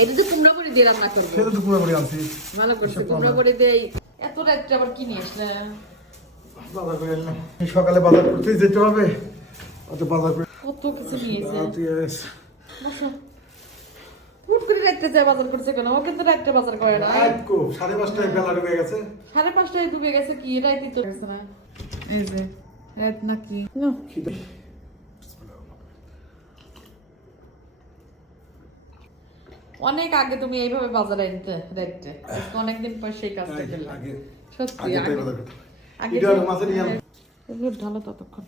এটা তো কুমড়া বড়ি দিয়ে রান্না করব। খেতে তো পুরো করে আনছি। ভালো করছে কুমড়া বড়ি দিয়ে এত রাত্রে আবার কি নিয়ে আসলে? বাজার করে আনলাম সকালে বাজার করতে যেতে হবে। অত বাজার করে কত কিছু নিয়েছে বসো। হুট করে রাত্রে যায় বাজার করছে কেন? ও কিন্তু রাত্রে বাজার করে না। রাত কো, সাড়ে পাঁচটায় বেলা ডুবে গেছে। সাড়ে পাঁচটায় ডুবে গেছে কি? রাতই তো গেছে না। এই যে রাত নাকি? না। অনেক আগে তুমি এইভাবে বাজারে আনতে আজকে অনেকদিন পর সেই কাজটা করলাম আগে সত্যি আগে। এগুলো ঢালো ততক্ষণ।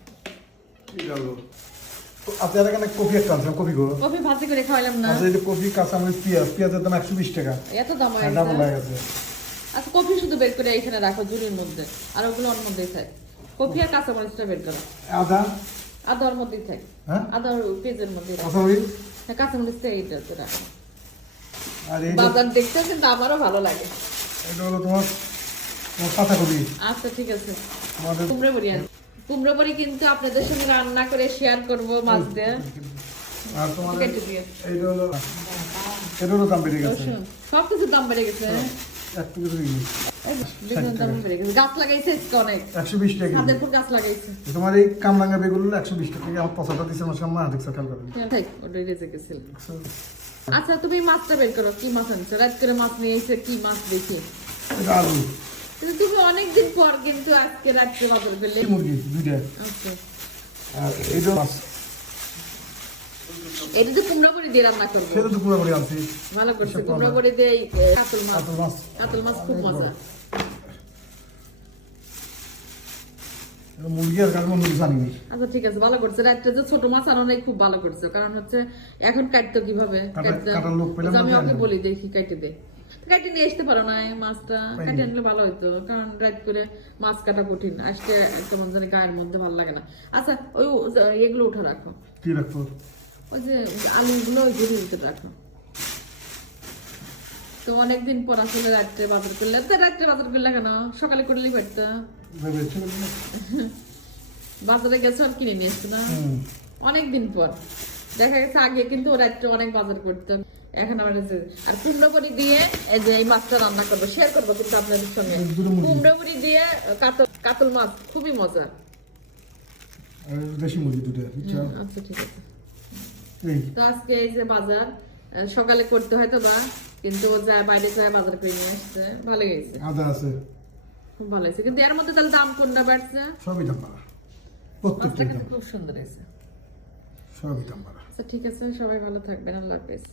আপনার এখানে কফি একটা আনছিলাম কফি গো? কফি ভাজি করে খাওয়ালাম না। আচ্ছা এই যে কফি কাঁচামরিচ পেঁয়াজ পেঁয়াজের দাম একশো বিশ টাকা। এত দাম হয়ে দাম গেছে। গেছে। আচ্ছা কফি শুধু বের করে এখানে রাখো ঝুড়ির মধ্যে। আর ওগুলো ওর মধ্যেই থাক। কফি আর কাঁচা মরিচটা বের করো। আদা? আদা ওর মধ্যেই থাক। হ্যাঁ? আদা ওর পেঁয়াজের মধ্যেই হ্যাঁ কাঁচা মরিচটা রাখো। আর এই বাজার দেখতে কিন্তু আমারও ভালো লাগে। এটা হলো তোমার পাতাকপি আচ্ছা ঠিক আছে। আমাদের কুমড়ো বড়ি কুমড়ো বড়ি কিন্তু আপনাদের সঙ্গে রান্না করে শেয়ার করব মাছ দিয়ে। আর তোমার এইটা হলো এটা হলো দাম বেড়ে গেছে। সব কিছু দাম বেড়ে গেছে। একটু কিছু বেড়ে গেছে। লাগাইছে অনেক। একশো বিশ টাকা গাছ লাগাইছে। তোমার এই কামরাঙ্গা একশো বিশ টাকা। আমার পচাটা দিচ্ছে আমার সামনে ওটাই রেজে গেছিল। আচ্ছা তুমি মাছটা বের করো। কি মাছ আনছো? রাত করে মাছ নিয়ে এসে কি মাছ দেখি? এটা কিন্তু তুমি অনেকদিন পর কিন্তু আজকে রাত্রে বাজার করলে। মুরগি দুইটা। আচ্ছা। আর এইটা মাছ। এটা তো কুমড়া বড়ি দিয়ে রান্না করব। সেটা তো কুমড়া বড়ি আনছি। ভালো করছ কুমড়া। বড়ি দিয়ে কাতল মাছ। কাতল মাছ। খুব মজা এটা মুরগি আর কালকে মুরগি জানিনি আচ্ছা ঠিক আছে ভালো করছে। রাত্রে যে ছোট মাছ আনো খুব ভালো করছে। কারণ হচ্ছে এখন কাটতো কীভাবে? কাটা- কাটতে- কাটার লোক পেলাম তো আমি ওকে বলি দেখি কাটে দে। কাটে নিয়ে আসতে পারো না মাছটা। কাটে আনলে ভালো হতো কারণ রাত করে মাছ কাটা কঠিন। আসতে কেমন জানি গায়ের মধ্যে ভালো লাগে না। আচ্ছা ওই এগুলো উঠে রাখো। কি রাখব ওই যে আলুগুলো ওই ঘুরে রাখো। তো অনেকদিন পর আসলে রাত্রে বাজার করলে তো রাত্রে বাজার করলে কেন? সকালে করলেই পারতো? বাজারে গেছো আর কিনে নিয়ে না। অনেকদিন পর। দেখা গেছে আগে কিন্তু রাত্রে অনেক বাজার করতাম এখন আমার কাছে আর দিয়ে এই যে এই মাছটা রান্না করব শেয়ার করব কিন্তু আপনাদের সঙ্গে। দিয়ে কাতল কাতল মাছ খুবই মজা। দেশি মুরগি দুটো আচ্ছা ঠিক আছে। তো আজকে এই যে বাজার সকালে করতে হয়তো বা? কিন্তু ও যায় বাইরে যায় বাজার করে নিয়ে আসছে ভালো গেছে আদা আছে। খুব ভালো হয়েছে কিন্তু এর মধ্যে তাহলে দাম কোনটা বাড়ছে? সবই দাম বাড়া। প্রত্যেকটা খুব সুন্দর হয়েছে। সবই দাম বাড়া। আচ্ছা ঠিক আছে সবাই ভালো থাকবেন আল্লাহ হাফেজ।